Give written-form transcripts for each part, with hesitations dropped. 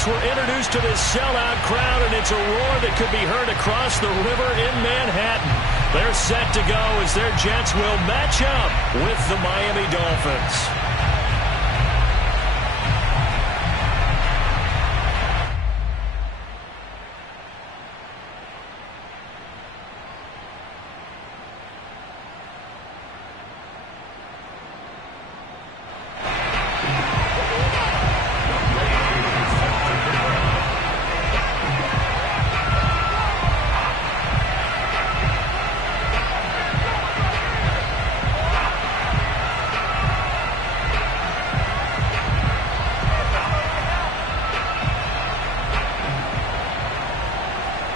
Jets were introduced to this sellout crowd, and it's a roar that could be heard across the river in Manhattan. They're set to go as their Jets will match up with the Miami Dolphins.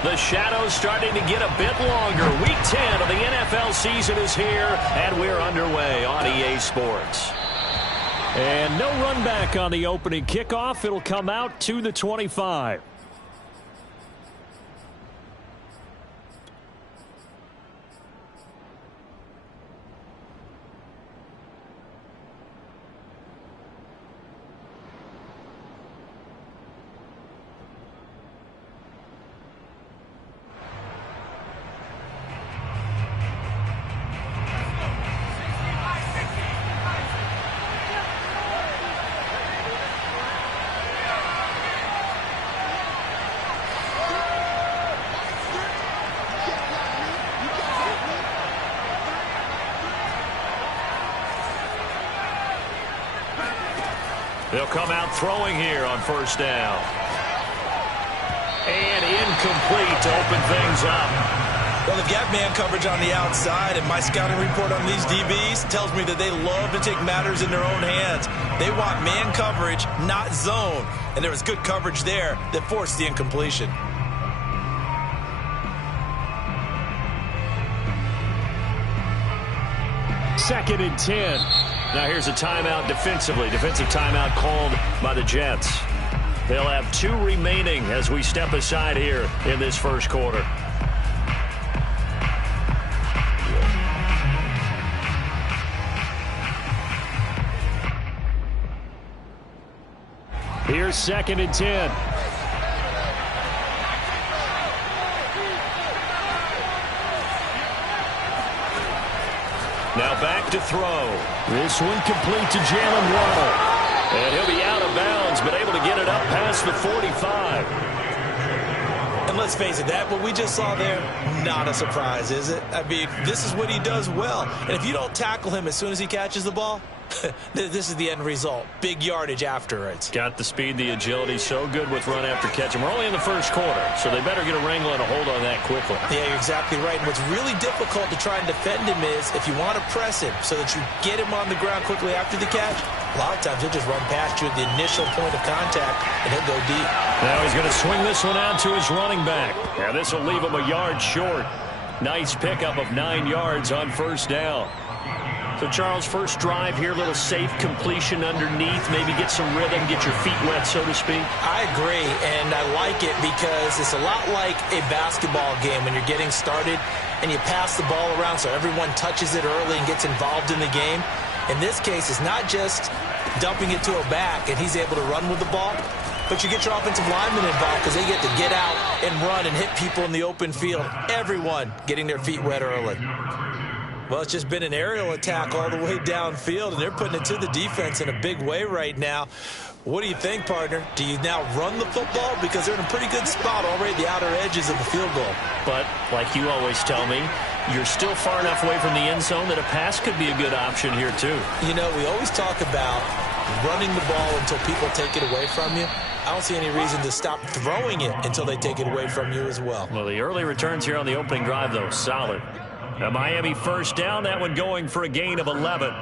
The shadow's starting to get a bit longer. Week 10 of the NFL season is here, and we're underway on EA Sports. And no run back on the opening kickoff. It'll come out to the 25. They'll come out throwing here on first down. And incomplete to open things up. Well, they've got man coverage on the outside, and my scouting report on these DBs tells me that they love to take matters in their own hands. They want man coverage, not zone. And there was good coverage there that forced the incompletion. Second and 10. Now here's a timeout defensively. Defensive timeout called by the Jets. They'll have 2 remaining as we step aside here in this first quarter. Here's second and 10. Now back to throw. This one complete to Jalen Waddle. And he'll be out of bounds, but able to get it up past the 45. And let's face it, that what we just saw there, not a surprise, is it? I mean, this is what he does well. And if you don't tackle him as soon as he catches the ball, this is the end result. Big yardage afterwards. Got the speed, the agility, so good with run after catch. And we're only in the first quarter, so they better get a wrangle and a hold on that quickly. Yeah, you're exactly right. And what's really difficult to try and defend him is if you want to press him so that you get him on the ground quickly after the catch, a lot of times he'll just run past you at the initial point of contact, and he'll go deep. Now he's going to swing this one out to his running back. Now this will leave him a yard short. Nice pickup of 9 yards on first down. So, Charles, first drive here, little safe completion underneath, maybe get some rhythm, get your feet wet, so to speak. I agree, and I like it because it's a lot like a basketball game when you're getting started and you pass the ball around so everyone touches it early and gets involved in the game. In this case, it's not just dumping it to a back and he's able to run with the ball, but you get your offensive linemen involved because they get to get out and run and hit people in the open field. Everyone getting their feet wet early. Well, it's just been an aerial attack all the way downfield, and they're putting it to the defense in a big way right now. What do you think, partner? Do you now run the football? Because they're in a pretty good spot already at the outer edges of the field goal. But, like you always tell me, you're still far enough away from the end zone that a pass could be a good option here, too. You know, we always talk about running the ball until people take it away from you. I don't see any reason to stop throwing it until they take it away from you as well. Well, the early returns here on the opening drive, though, solid. A Miami first down, that one going for a gain of 11.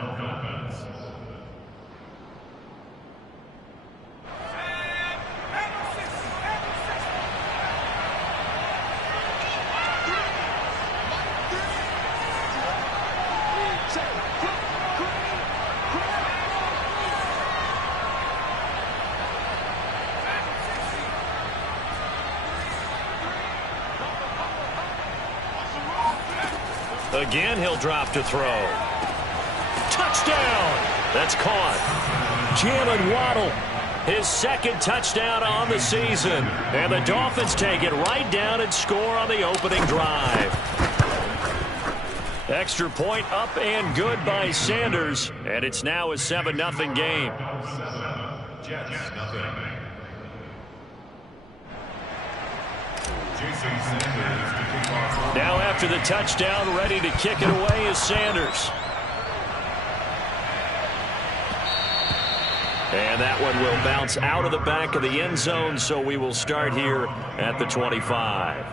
Again, he'll drop to throw. Touchdown! That's caught. Jalen Waddle His second touchdown on the season. And the Dolphins take it right down and score on the opening drive. Extra point up and good by Sanders. And it's now a 7-0 game. Now after the touchdown, ready to kick it away is Sanders. And that one will bounce out of the back of the end zone, so we will start here at the 25.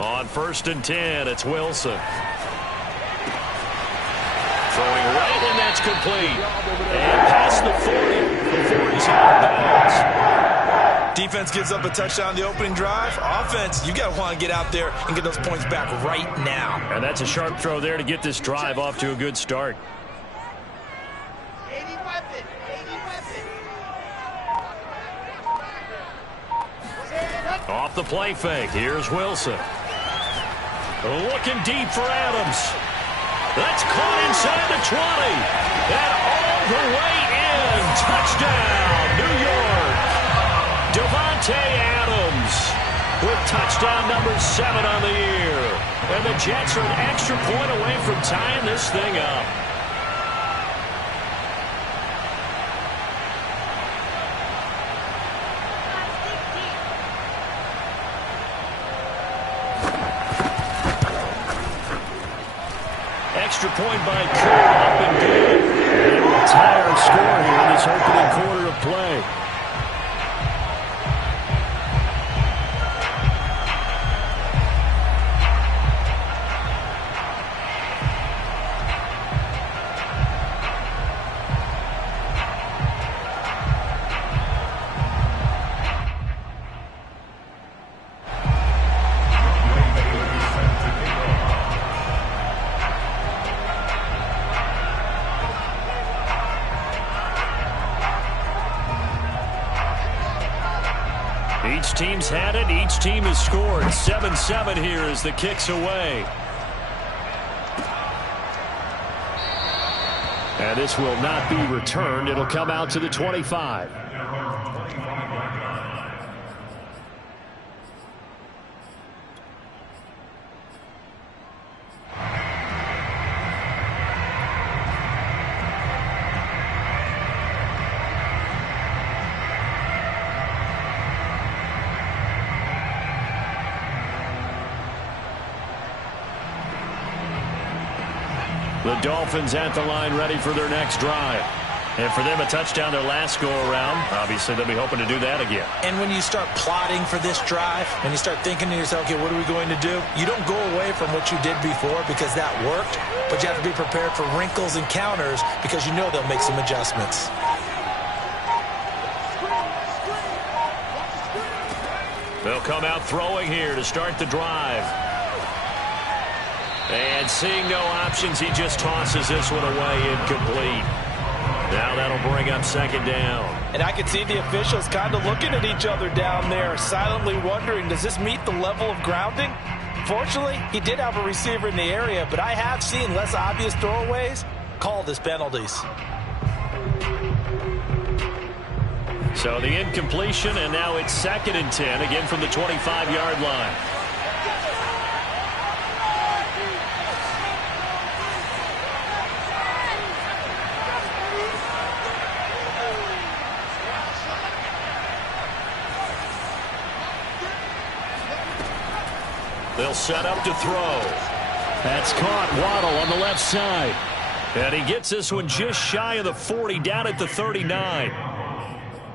On 1st and 10, it's Wilson. Throwing right, and that's complete. And past the 40 before he's out of bounds. Defense gives up a touchdown on the opening drive. Offense, you got to want to get out there and get those points back right now. And that's a sharp throw there to get this drive off to a good start. Off the play fake, here's Wilson. Looking deep for Adams. That's caught inside the 20. And all the way in. Touchdown, New York. Davante Adams with touchdown number 7 on the year. And the Jets are an extra point away from tying this thing up. Extra point by Kerr, up and good. And it will tie our score here in this opening quarter of play. Each team's had it. Each team has scored. 7-7 here as the kick's away. And this will not be returned. It'll come out to the 25. The Dolphins at the line ready for their next drive. And for them, a touchdown their last go-around. Obviously, they'll be hoping to do that again. And when you start plotting for this drive, when you start thinking to yourself, okay, what are we going to do? You don't go away from what you did before because that worked, but you have to be prepared for wrinkles and counters because you know they'll make some adjustments. They'll come out throwing here to start the drive. And seeing no options, he just tosses this one away incomplete. Now that'll bring up 2nd down. And I can see the officials kind of looking at each other down there, silently wondering, does this meet the level of grounding? Fortunately, he did have a receiver in the area, but I have seen less obvious throwaways called as penalties. So the incompletion, and now it's 2nd and 10, again from the 25-yard line. They'll set up to throw. That's caught. Waddle on the left side. And he gets this one just shy of the 40, down at the 39.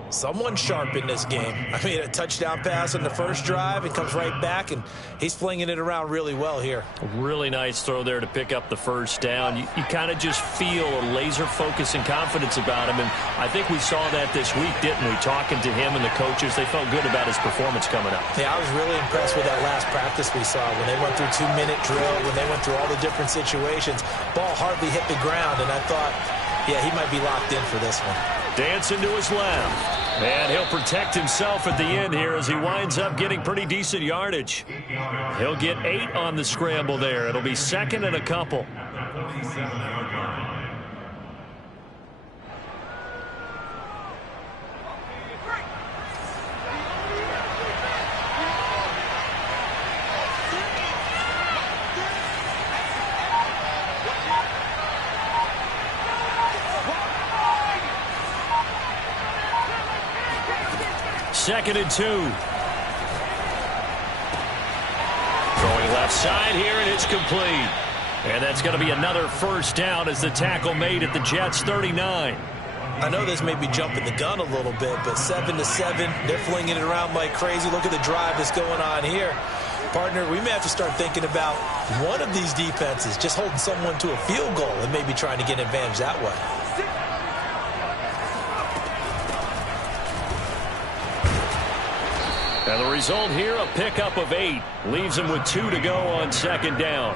Someone sharp in this game. I mean, a touchdown pass on the first drive. It comes right back, and he's flinging it around really well here. Really nice throw there to pick up the first down. You kind of just feel a laser focus and confidence about him, and I think we saw that this week, didn't we? Talking to him and the coaches, they felt good about his performance coming up. Yeah, I was really impressed with that last practice we saw when they went through 2-minute drill, when they went through all the different situations. Ball hardly hit the ground, and I thought, yeah, he might be locked in for this one. Dancing to his left. And he'll protect himself at the end here as he winds up getting pretty decent yardage. He'll get 8 on the scramble there. It'll be 2nd and a couple. Second and 2. Throwing left side here, and it's complete. And that's going to be another first down as the tackle made at the Jets' 39. I know this may be jumping the gun a little bit, but 7-7, they're flinging it around like crazy. Look at the drive that's going on here. Partner, we may have to start thinking about one of these defenses just holding someone to a field goal and maybe trying to get an advantage that way. And the result here, a pickup of 8. Leaves him with 2 to go on 2nd down.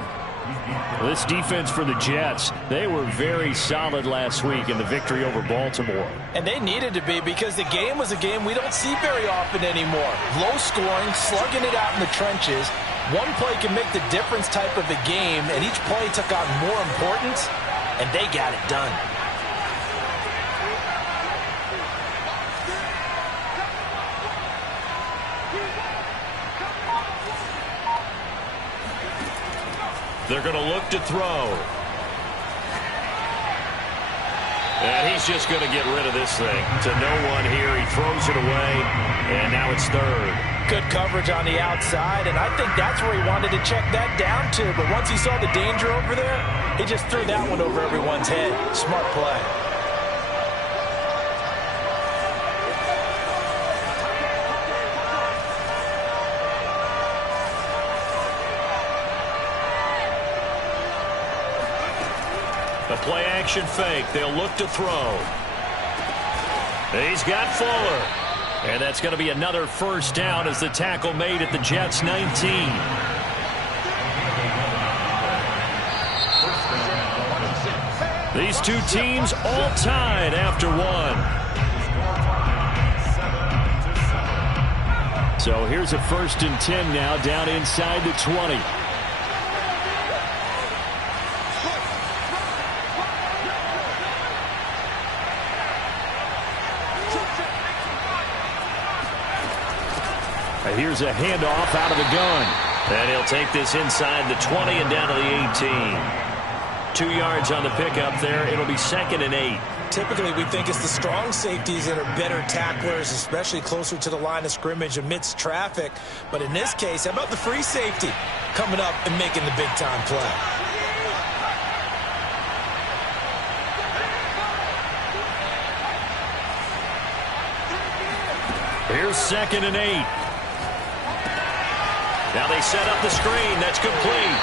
This defense for the Jets, they were very solid last week in the victory over Baltimore. And they needed to be, because the game was a game we don't see very often anymore. Low scoring, slugging it out in the trenches. One play can make the difference type of a game, and each play took on more importance, and they got it done. They're going to look to throw. And he's just going to get rid of this thing. To no one here. He throws it away. And now it's 3rd. Good coverage on the outside. And I think that's where he wanted to check that down to. But once he saw the danger over there, he just threw that one over everyone's head. Smart play. A play-action fake. They'll look to throw. He's got Fuller. And that's going to be another first down as the tackle made at the Jets' 19. These two teams all tied after 1. So here's a 1st and 10 now down inside the 20. Here's a handoff out of the gun. And he'll take this inside the 20 and down to the 18. 2 yards on the pickup there. It'll be 2nd and 8. Typically, we think it's the strong safeties that are better tacklers, especially closer to the line of scrimmage amidst traffic. But in this case, how about the free safety coming up and making the big-time play? Here's 2nd and 8. Now they set up the screen. That's complete.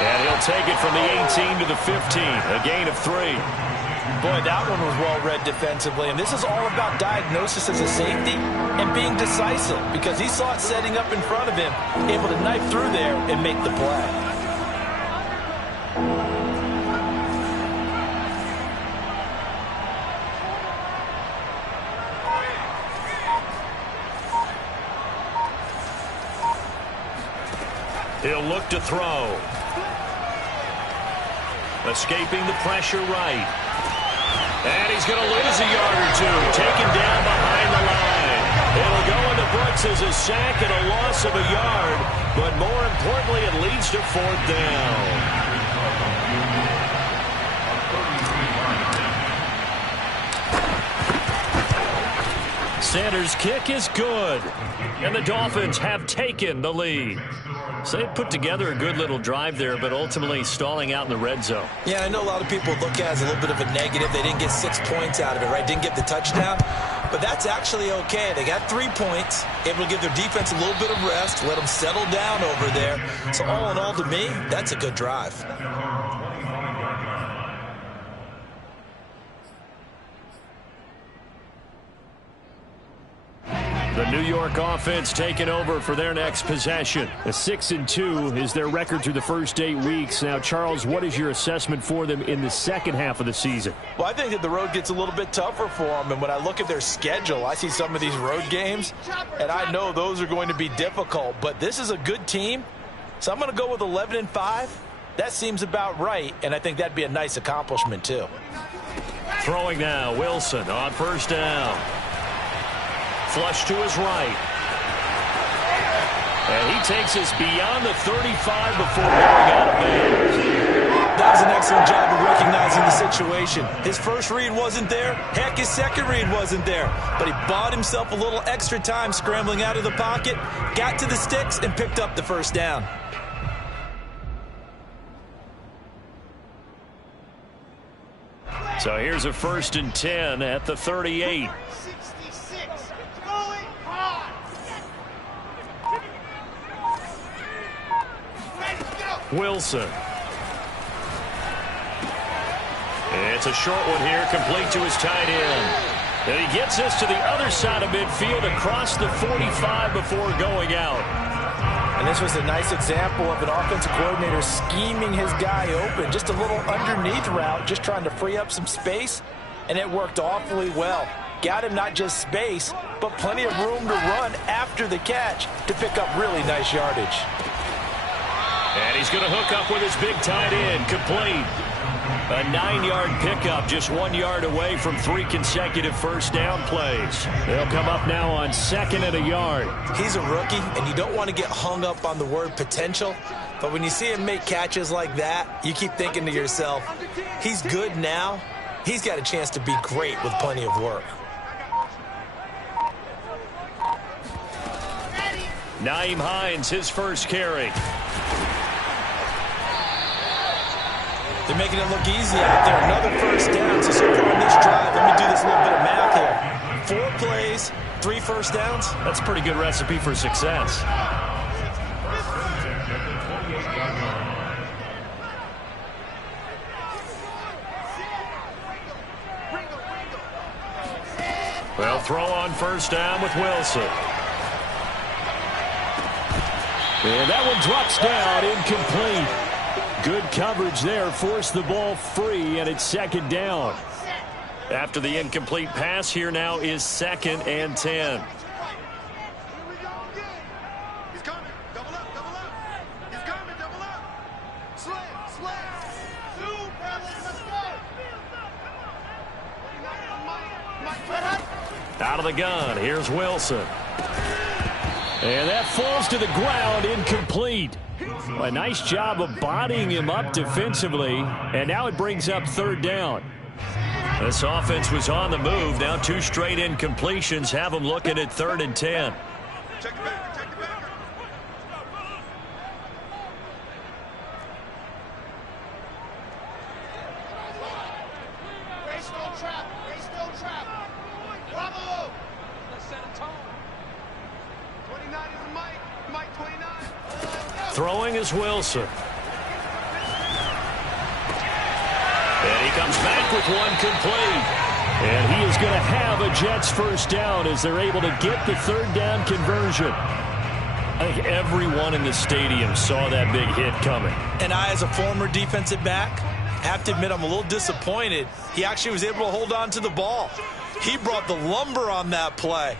And he'll take it from the 18 to the 15. A gain of 3. Boy, that one was well read defensively. And this is all about diagnosis as a safety and being decisive, because he saw it setting up in front of him, able to knife through there and make the play. He'll look to throw. Escaping the pressure right. And he's going to lose a yard or 2. Taken down behind the line. It'll go into Brooks as a sack and a loss of a yard. But more importantly, it leads to 4th down. Sanders' kick is good. And the Dolphins have taken the lead. So they put together a good little drive there, but ultimately stalling out in the red zone. Yeah, I know a lot of people look at it as a little bit of a negative. They didn't get 6 points out of it, right? Didn't get the touchdown. but that's actually okay. They got 3 points, able to give their defense a little bit of rest, let them settle down over there. So all in all, to me, that's a good drive. The New York offense taking over for their next possession. A 6-2 is their record through the first 8 weeks. Now, Charles, what is your assessment for them in the second half of the season? Well, I think that the road gets a little bit tougher for them. And when I look at their schedule, I see some of these road games, and I know those are going to be difficult. But this is a good team, so I'm going to go with 11-5. That seems about right, and I think that'd be a nice accomplishment, too. Throwing now, Wilson on first down. Flush to his right. And he takes us beyond the 35 before going out of bounds. That was an excellent job of recognizing the situation. His first read wasn't there. Heck, his second read wasn't there. But he bought himself a little extra time scrambling out of the pocket, got to the sticks, and picked up the first down. So here's a 1st and 10 at the 38. Wilson. It's a short one here, complete to his tight end. And he gets us to the other side of midfield across the 45 before going out. And this was a nice example of an offensive coordinator scheming his guy open. Just a little underneath route, just trying to free up some space, and it worked awfully well. Got him not just space, but plenty of room to run after the catch to pick up really nice yardage. And he's going to hook up with his big tight end, complete. A 9-yard pickup, just 1 yard away from 3 consecutive first down plays. They'll come up now on 2nd and a yard. He's a rookie, and you don't want to get hung up on the word potential. But when you see him make catches like that, you keep thinking to yourself, he's good now. He's got a chance to be great with plenty of work. Nyheim Hines, his first carry. They're making it look easy out there. Another first down. So far on this drive, let me do this little bit of math here. 4 plays, 3 first downs. That's a pretty good recipe for success. Well, throw on first down with Wilson. And that one drops down, incomplete. Good coverage there, forced the ball free, and it's 2nd down. After the incomplete pass, here now is 2nd and 10. Out of the gun, here's Wilson. And that falls to the ground, incomplete. A nice job of bodying him up defensively, and now it brings up 3rd down. This offense was on the move. Now 2 straight incompletions have them looking at 3rd and 10. Check it back, check it back. Bravo! Let's set a tone. 29 is Mike. Mike 29. Throwing is Wilson. And he comes back with one complete. And he is going to have a Jets first down as they're able to get the 3rd down conversion. I think everyone in the stadium saw that big hit coming. And I, as a former defensive back, have to admit I'm a little disappointed. He actually was able to hold on to the ball. He brought the lumber on that play.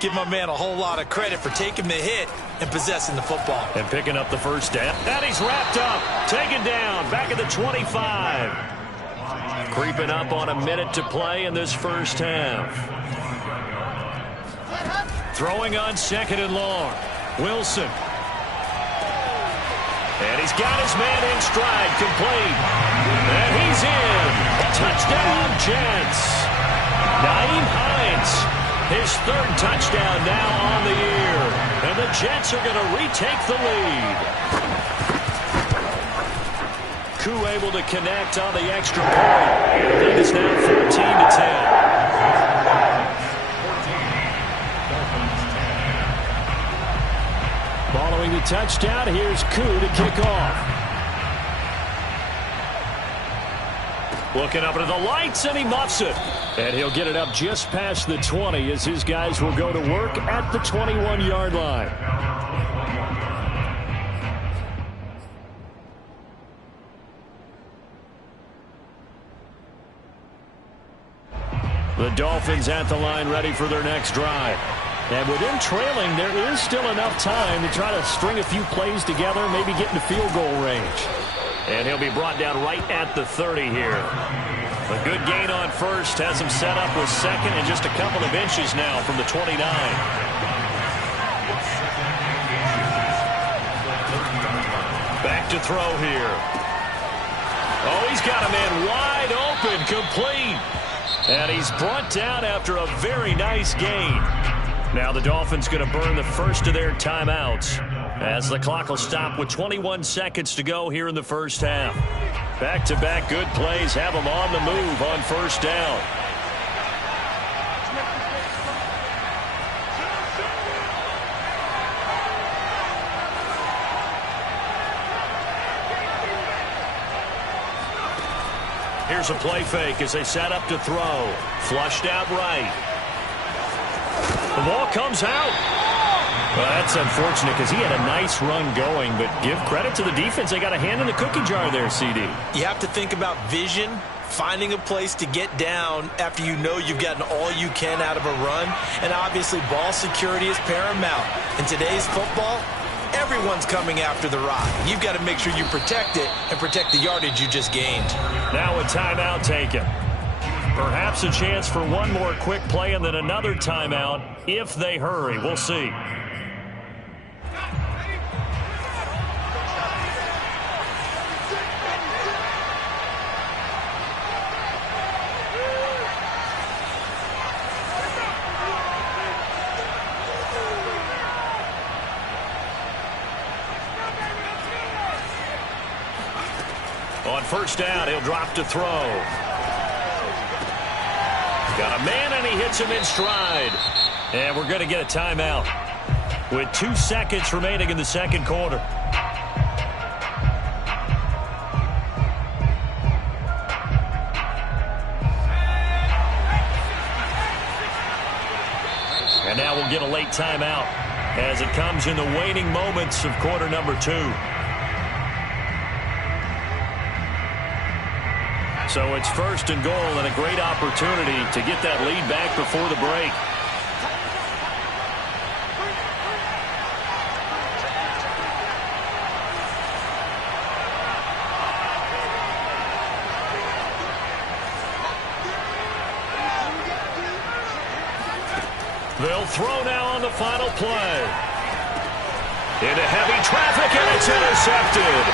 Give my man a whole lot of credit for taking the hit and possessing the football. And picking up the first down. And he's wrapped up. Taken down. Back at the 25. Creeping up on a minute to play in this first half. Throwing on 2nd and long. Wilson. And he's got his man in stride, complete. And he's in. Touchdown, Jets. Nyheim Hines, his 3rd touchdown now on the year. And the Jets are going to retake the lead. Koo able to connect on the extra point. That is now 14-10. touchdown. Here's Koo to kick off. Looking up into the lights, and he muffs it. And he'll get it up just past the 20 as his guys will go to work at the 21-yard line. The Dolphins at the line ready for their next drive. And with him trailing, there is still enough time to try to string a few plays together, maybe get into field goal range. And he'll be brought down right at the 30 here. A good gain on first has him set up with second and just a couple of inches now from the 29. Back to throw here. Oh, he's got a man wide open, complete. And he's brought down after a very nice gain. Now the Dolphins going to burn the first of their timeouts as the clock will stop with 21 seconds to go here in the first half. Back-to-back good plays have them on the move on first down. Here's a play fake as they set up to throw. Flushed out right. The ball comes out. Well, that's unfortunate because he had a nice run going, but give credit to the defense. They got a hand in the cookie jar there, CD. You have to think about vision, finding a place to get down after you know you've gotten all you can out of a run, and obviously ball security is paramount. In today's football, everyone's coming after the rock. You've got to make sure you protect it and protect the yardage you just gained. Now a timeout taken. Perhaps a chance for one more quick play and then another timeout if they hurry. We'll see. On first down, he'll drop to throw. Got a man, and he hits him in stride. And we're going to get a timeout with 2 seconds remaining in the second quarter. And now we'll get a late timeout as it comes in the waning moments of quarter number 2. So it's first and goal and a great opportunity to get that lead back before the break. They'll throw now on the final play. Into heavy traffic, and it's intercepted.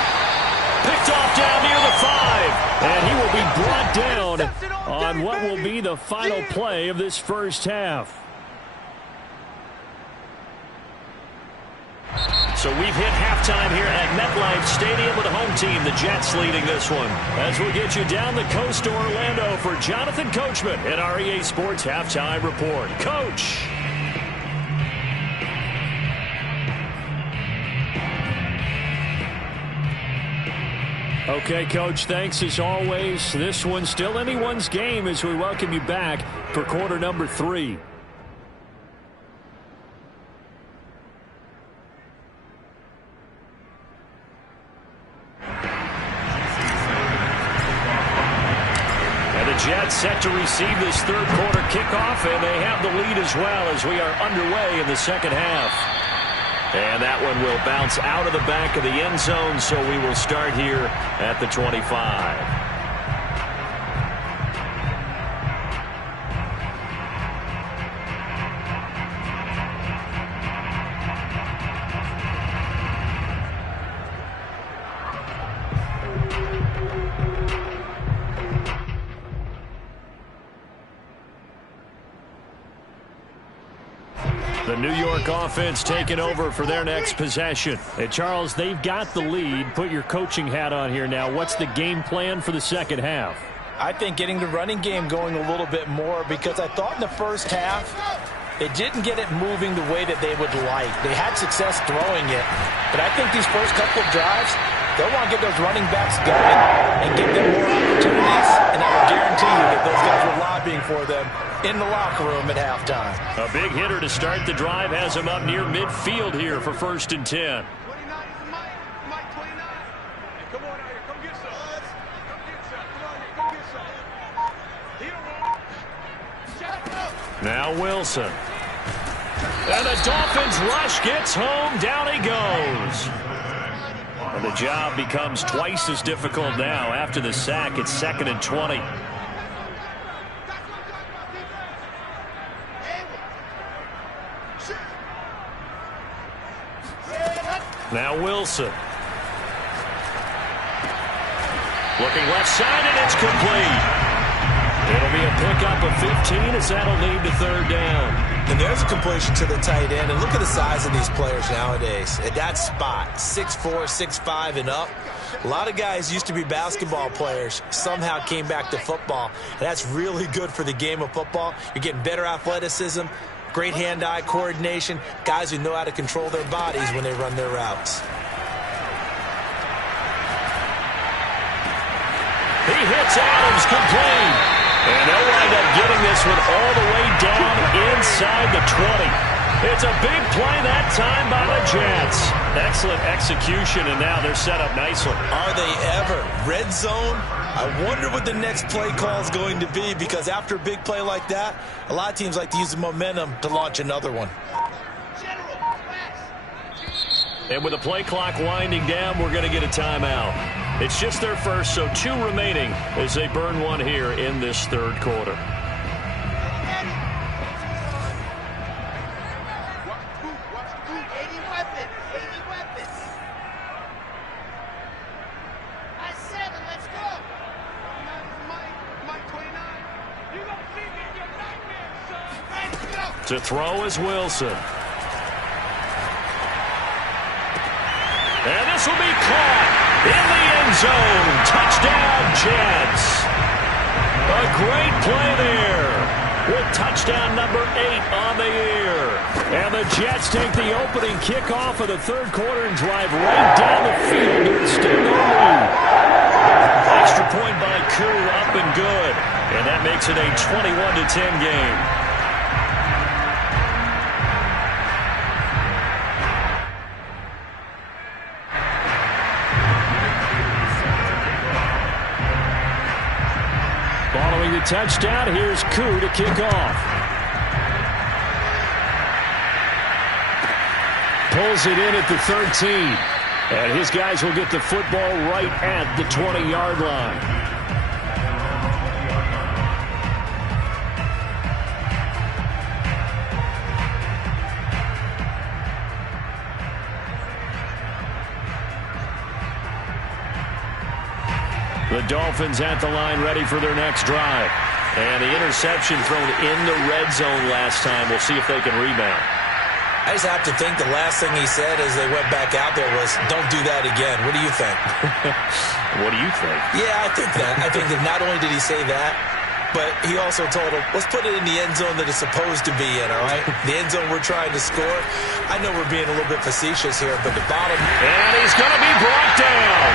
Picked off down near the 5, and he will be brought down on what will be the final play of this first half. So we've hit halftime here at MetLife Stadium with the home team, the Jets, leading this one. As we'll get you down the coast to Orlando for Jonathan Coachman at our EA Sports Halftime Report. Coach. Okay, Coach, thanks as always. This one's still anyone's game as we welcome you back for quarter number 3. And the Jets set to receive this third quarter kickoff, and they have the lead as well as we are underway in the second half. And that one will bounce out of the back of the end zone, so we will start here at the 25. The New York offense taking over for their next possession. Hey, Charles, they've got the lead. Put your coaching hat on here now. What's the game plan for the second half? I think getting the running game going a little bit more, because I thought in the first half They didn't get it moving the way that they would like. They had success throwing it, but I think these first couple of drives, they'll want to get those running backs going and give them more opportunities, and I will guarantee you that those guys were lobbying for them in the locker room at halftime. A big hitter to start the drive has him up near midfield here for 1st and 10. 29 is Mike. Mike 29. Hey, come on out here. Come get some. Come get some. Come on here. Come get some. He don't want it. Shut up. Now Wilson. And the Dolphins rush gets home. Down he goes. And the job becomes twice as difficult now. After the sack, it's 2nd and 20. Now Wilson. Looking left side, and it's complete. It'll be a pickup of 15 as that'll lead to 3rd down. And there's a completion to the tight end. And look at the size of these players nowadays. At that spot, 6'4", 6'5", and up. A lot of guys used to be basketball players, somehow came back to football. And that's really good for the game of football. You're getting better athleticism, great hand-eye coordination, guys who know how to control their bodies when they run their routes. He hits Adams, complete. And they'll wind up getting this one all the way down inside the 20. It's a big play that time by the Jets. Excellent execution, and now they're set up nicely. Are they ever? Red zone? I wonder what the next play call is going to be, because after a big play like that, a lot of teams like to use the momentum to launch another one. And with the play clock winding down, we're going to get a timeout. It's just their first, so 2 remaining as they burn one here in this 3rd quarter. To throw is Wilson. And this will be caught in the end zone. Touchdown, Jets. A great play there with touchdown number 8 on the year. And the Jets take the opening kickoff of the 3rd quarter and drive right down the field to extend their lead. Extra point by Koo, up and good. And that makes it a 21-10 game. Following the touchdown, here's Koo to kick off. Pulls it in at the 13. And his guys will get the football right at the 20-yard line. The Dolphins at the line ready for their next drive. And the interception thrown in the red zone last time. We'll see if they can rebound. I just have to think the last thing he said as they went back out there was, don't do that again. What do you think? What do you think? Yeah, I think that. I think that not only did he say that, but he also told him, let's put it in the end zone that it's supposed to be in, all right? The end zone we're trying to score. I know we're being a little bit facetious here, but the bottom... And he's going to be brought down.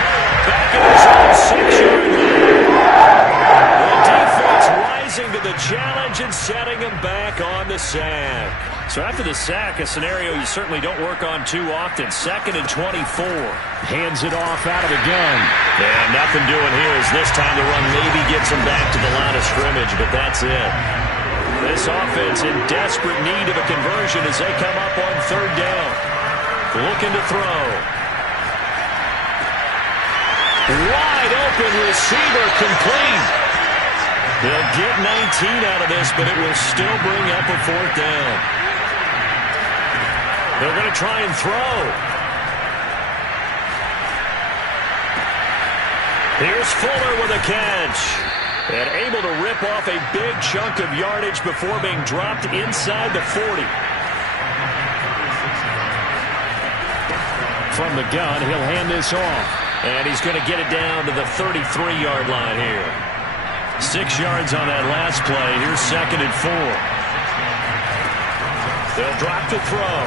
Back in his own 6-yard line. The defense rising to the challenge and setting him back on the sack. So after the sack, a scenario you certainly don't work on too often. 2nd and 24. Hands it off out of the gun. And nothing doing here as this time the run maybe gets him back to the line of scrimmage, but that's it. This offense in desperate need of a conversion as they come up on 3rd down. Looking to throw. Wide open receiver, complete. They'll get 19 out of this, but it will still bring up a 4th down. They're going to try and throw. Here's Fuller with a catch. And able to rip off a big chunk of yardage before being dropped inside the 40. From the gun, he'll hand this off. And he's going to get it down to the 33-yard line here. 6 yards on that last play. Here's 2nd and 4. They'll drop to throw.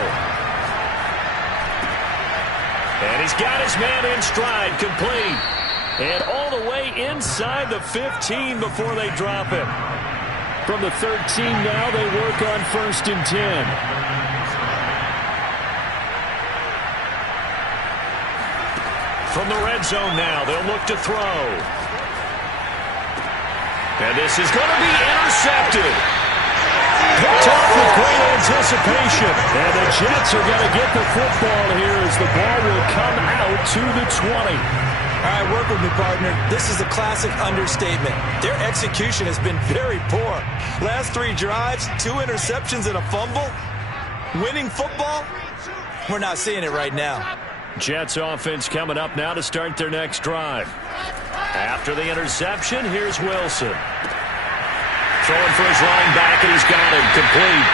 And he's got his man in stride, complete. And all the way inside the 15 before they drop it. From the 13 now, they work on 1st and 10. From the red zone now, they'll look to throw. And this is going to be intercepted. Picked off with great anticipation. And the Jets are going to get the football here as the ball will come out to the 20. All right, work with me, partner. This is a classic understatement. Their execution has been very poor. Last 3 drives, 2 interceptions and a fumble. Winning football? We're not seeing it right now. Jets offense coming up now to start their next drive. After the interception, here's Wilson. Throwing for his running back, and he's got him complete.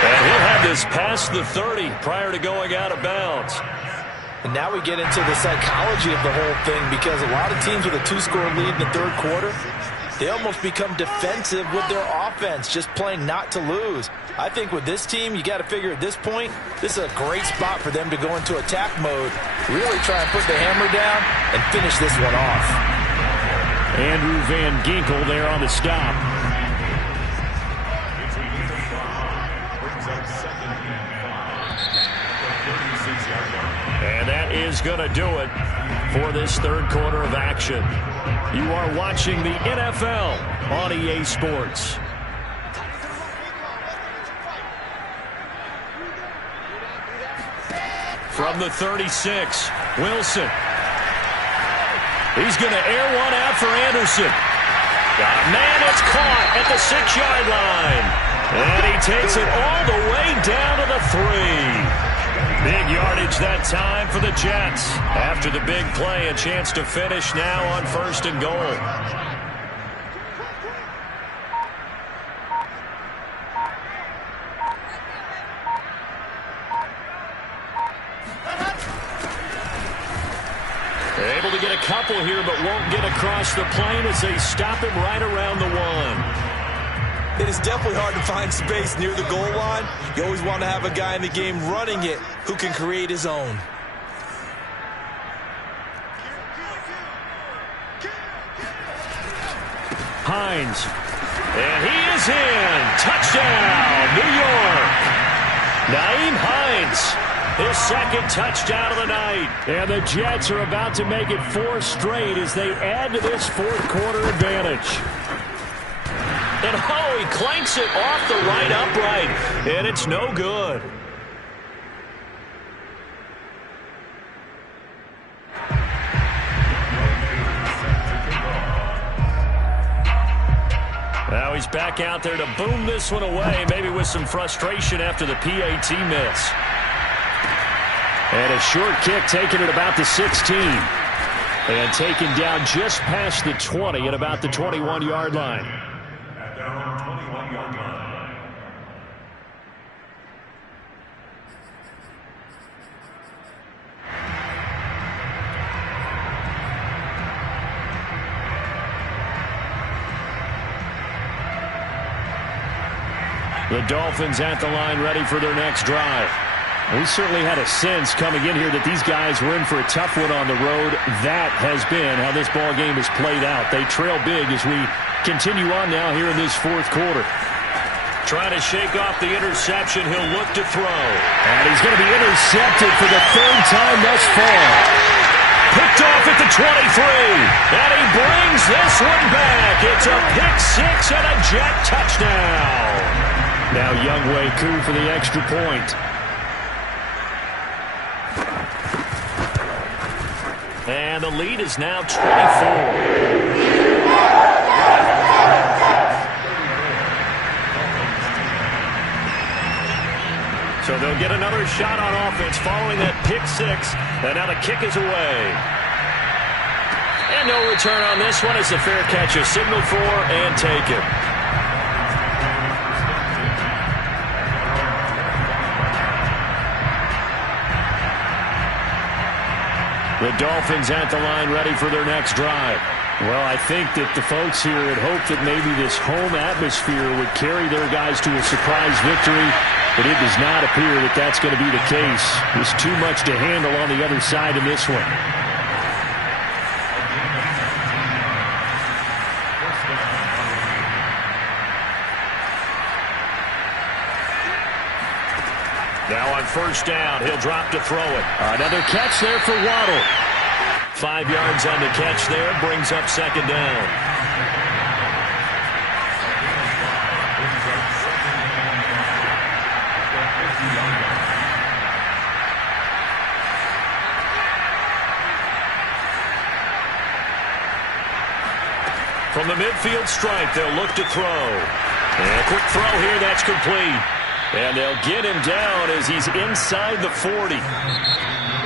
And he'll have this past the 30 prior to going out of bounds. And now we get into the psychology of the whole thing, because a lot of teams with a 2-score lead in the 3rd quarter, they almost become defensive with their offense, just playing not to lose. I think with this team, you got to figure at this point, this is a great spot for them to go into attack mode, really try and put the hammer down and finish this one off. Andrew Van Ginkel there on the stop. And that is going to do it for this 3rd quarter of action. You are watching the NFL on EA Sports. From the 36, Wilson. He's going to air one out for Anderson. Got a man that's caught at the 6-yard line. And he takes it all the way down to the 3. Big yardage that time for the Jets. After the big play, a chance to finish now on 1st and goal. They're able to get a couple here, but won't get across the plane as they stop him right around the 1. It is definitely hard to find space near the goal line. You always want to have a guy in the game running it who can create his own. Hines. And he is in. Touchdown, New York. Nyheim Hines. His 2nd touchdown of the night. And the Jets are about to make it 4 straight as they add to this 4th quarter advantage. And oh, he clanks it off the right upright. And it's no good. Now he's back out there to boom this one away, maybe with some frustration after the PAT miss. And a short kick taken at about the 16. And taken down just past the 20 at about the 21-yard line. The Dolphins at the line ready for their next drive. We certainly had a sense coming in here that these guys were in for a tough one on the road. That has been how this ball game has played out. They trail big as we continue on now here in this 4th quarter. Trying to shake off the interception. He'll look to throw. And he's going to be intercepted for the 3rd time thus far. Picked off at the 23. And he brings this one back. It's a pick 6 and a Jet touchdown. Now Younghoe Koo for the extra point. And the lead is now 24. So they'll get another shot on offense following that pick 6. And now the kick is away. And no return on this one as the fair catch is signaled for and taken. The Dolphins at the line ready for their next drive. Well, I think that the folks here had hoped that maybe this home atmosphere would carry their guys to a surprise victory. But it does not appear that that's going to be the case. There's too much to handle on the other side in this one. Now on first down, he'll drop to throw it. Another catch there for Waddle. 5 yards on the catch there, brings up second down. From the midfield stripe, they'll look to throw. And a quick throw here, that's complete. And they'll get him down as he's inside the 40.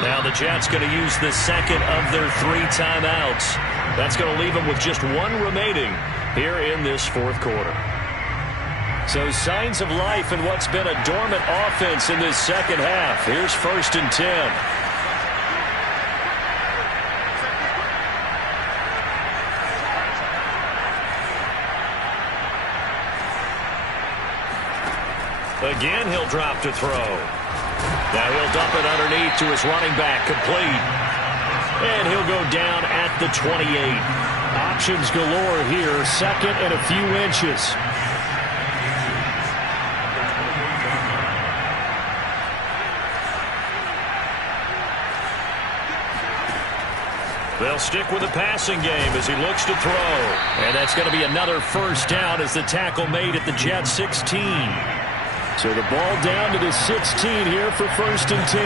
Now the Jets going to use the second of their 3 timeouts. That's going to leave them with just 1 remaining here in this fourth quarter. So signs of life in what's been a dormant offense in this second half. Here's first and 10. Again, he'll drop to throw. Now he'll dump it underneath to his running back, complete. And he'll go down at the 28. Options galore here, second and a few inches. They'll stick with the passing game as he looks to throw. And that's going to be another first down as the tackle made at the Jets 16. So the ball down to the 16 here for first and 10.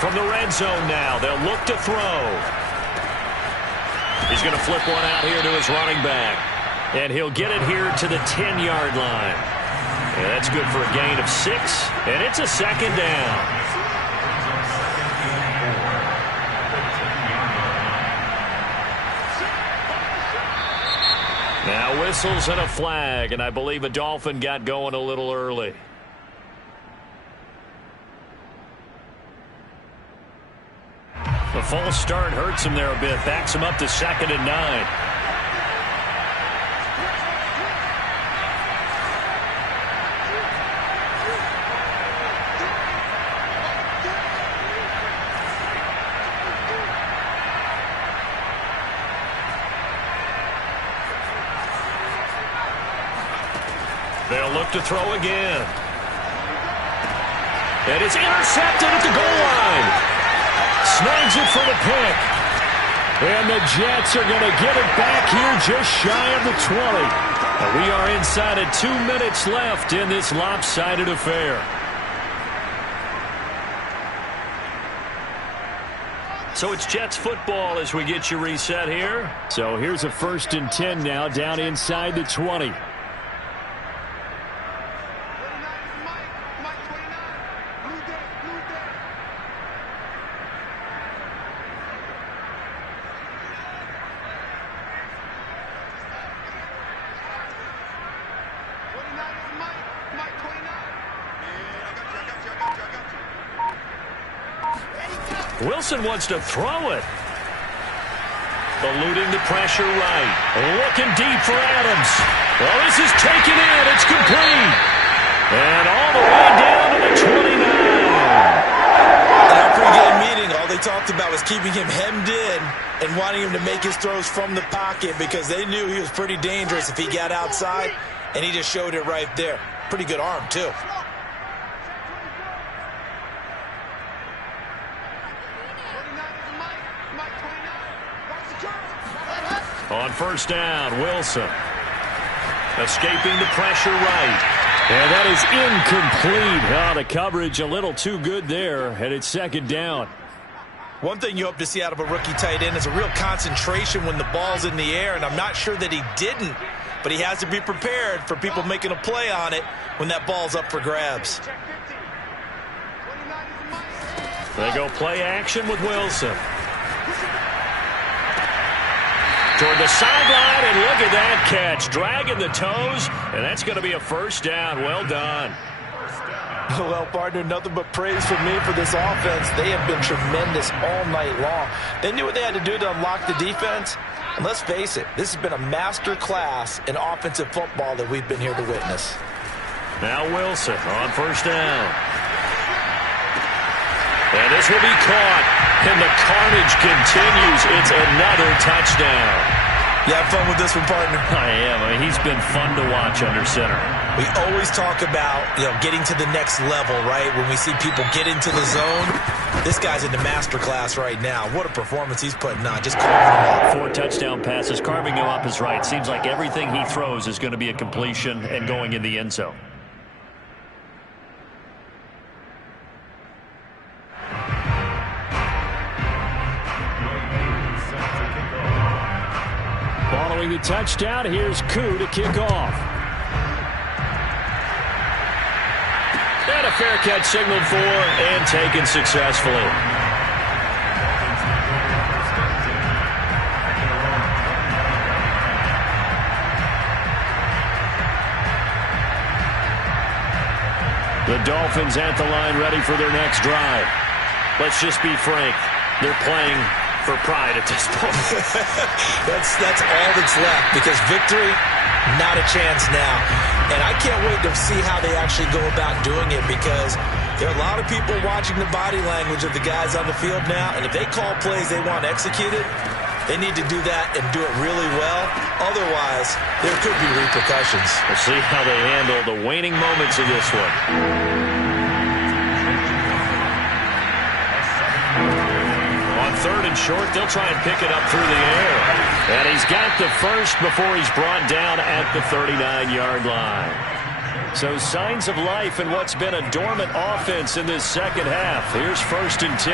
From the red zone now, they'll look to throw. He's going to flip one out here to his running back. And he'll get it here to the 10-yard line. And that's good for a gain of 6. And it's a second down. Now whistles and a flag, and I believe a Dolphin got going a little early. The false start hurts him there a bit, backs him up to second and 9. They'll look to throw again. And it's intercepted at the goal line. Snags it for the pick. And the Jets are going to get it back here just shy of the 20. And we are inside of 2 minutes left in this lopsided affair. So it's Jets football as we get you reset here. So here's a first and 10 now down inside the 20. Wilson wants to throw it. Eluding the pressure right. Looking deep for Adams. Well, this is taken in. It's complete. And all the way down to the 29. In our pregame meeting, all they talked about was keeping him hemmed in and wanting him to make his throws from the pocket because they knew he was pretty dangerous if he got outside, and he just showed it right there. Pretty good arm, too. On first down, Wilson. Escaping the pressure right. And that is incomplete. Oh, the coverage a little too good there, and it's second down. One thing you hope to see out of a rookie tight end is a real concentration when the ball's in the air, and I'm not sure that he didn't, but he has to be prepared for people making a play on it when that ball's up for grabs. They go play action with Wilson. Toward the sideline, and look at that catch. Dragging the toes, and that's going to be a first down. Well done. Well, partner, nothing but praise from me for this offense. They have been tremendous all night long. They knew what they had to do to unlock the defense, And let's face it, this has been a master class in offensive football that we've been here to witness. Now Wilson on first down. And this will be caught. And the carnage continues. It's another touchdown. You have fun with this one, partner? I am. I mean, he's been fun to watch under center. We always talk about, getting to the next level, right? When we see people get into the zone, this guy's in the master class right now. What a performance he's putting on. Just carving him up. 4 touchdown passes. Carving him up is right. Seems like everything he throws is going to be a completion and going in the end zone. Following the touchdown, here's Koo to kick off. And a fair catch signaled for and taken successfully. The Dolphins at the line, ready for their next drive. Let's just be frank. They're playing for pride at this point. That's all that's left, because victory, not a chance now. And I can't wait to see how they actually go about doing it, because there are a lot of people watching the body language of the guys on the field now, and if they call plays they want executed, they need to do that and do it really well. Otherwise, there could be repercussions. We'll see how they handle the waning moments of this one. Third and short, they'll try and pick it up through the air. And he's got the first before he's brought down at the 39-yard line. So signs of life in what's been a dormant offense in this second half. Here's 1st and 10.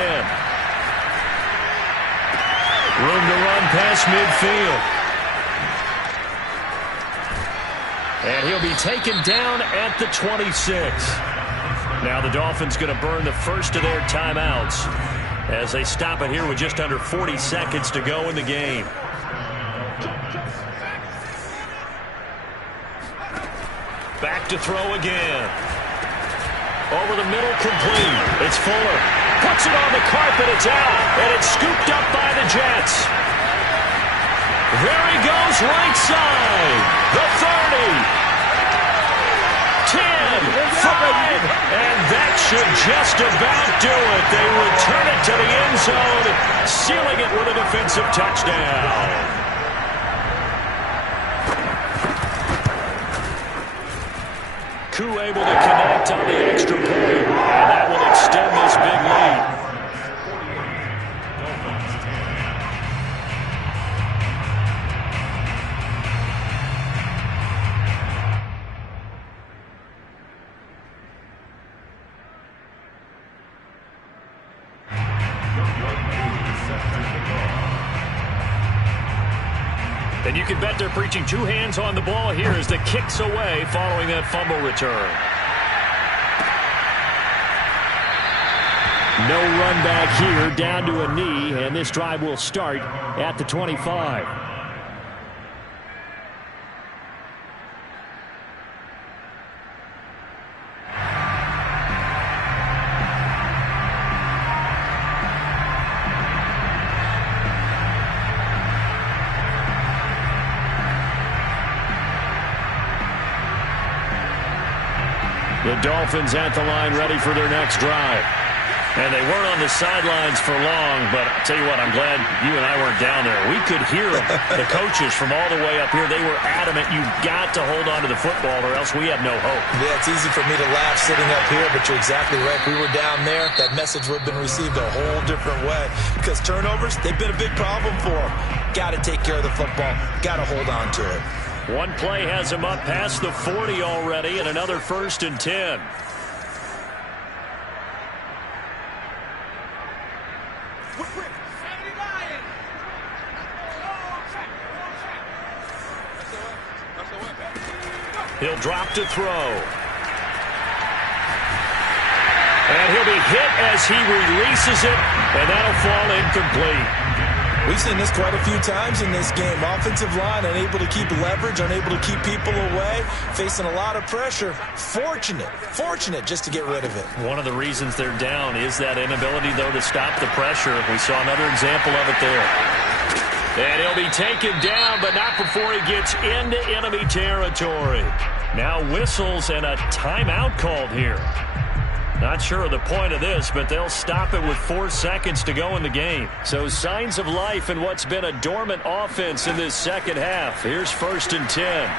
Room to run past midfield. And he'll be taken down at the 26. Now the Dolphins going to burn the first of their timeouts as they stop it here with just under 40 seconds to go in the game. Back to throw again. Over the middle, complete. It's Fuller. Puts it on the carpet. It's out. And it's scooped up by the Jets. There he goes, right side. The 30. 10, 5, and that should just about do it. They return it to the end zone, sealing it with a defensive touchdown. Koo able to connect on the extra point, and that will extend this big lead. And you can bet they're preaching 2 hands on the ball here as the kick's away following that fumble return. No run back here, down to a knee, and this drive will start at the 25. The Dolphins at the line, ready for their next drive. And they weren't on the sidelines for long, but I'll tell you what, I'm glad you and I weren't down there. We could hear them, the coaches from all the way up here. They were adamant, you've got to hold on to the football or else we have no hope. Yeah, it's easy for me to laugh sitting up here, but you're exactly right. If we were down there, that message would have been received a whole different way. Because turnovers, they've been a big problem for them. Got to take care of the football. Got to hold on to it. One play has him up past the 40 already, and another 1st and 10. He'll drop to throw. And he'll be hit as he releases it, and that'll fall incomplete. We've seen this quite a few times in this game. Offensive line unable to keep leverage, unable to keep people away, facing a lot of pressure. Fortunate just to get rid of it. One of the reasons they're down is that inability, though, to stop the pressure. We saw another example of it there. And he'll be taken down, but not before he gets into enemy territory. Now whistles and a timeout called here. Not sure of the point of this, but they'll stop it with 4 seconds to go in the game. So signs of life in what's been a dormant offense in this second half. Here's 1st and 10.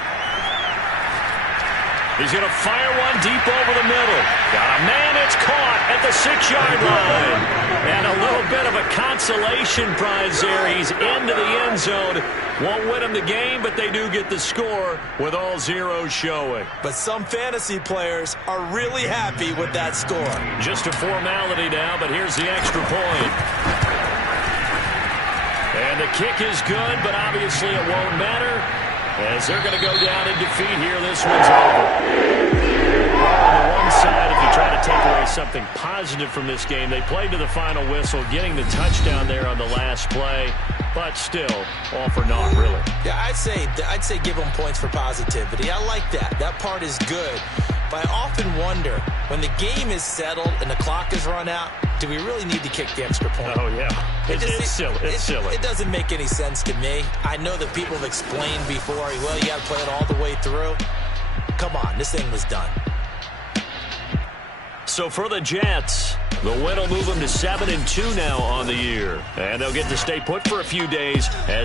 He's going to fire one deep over the middle. Got a man, it's caught at the 6-yard line. And a little bit of a consolation prize there. He's into the end zone. Won't win him the game, but they do get the score with all zeros showing. But some fantasy players are really happy with that score. Just a formality now, but here's the extra point. And the kick is good, but obviously it won't matter, as they're going to go down in defeat here. This one's over. On the one side, if you try to take away something positive from this game, they played to the final whistle, getting the touchdown there on the last play, but still, all for naught, really. Yeah, I'd say give them points for positivity. I like that. That part is good. But I often wonder, when the game is settled and the clock is run out, do we really need to kick the extra point? Oh, yeah. It's silly. It's silly. It doesn't make any sense to me. I know that people have explained before, well, you got to play it all the way through. Come on, this thing was done. So for the Jets, the win will move them to 7-2 now on the year. And they'll get to stay put for a few days as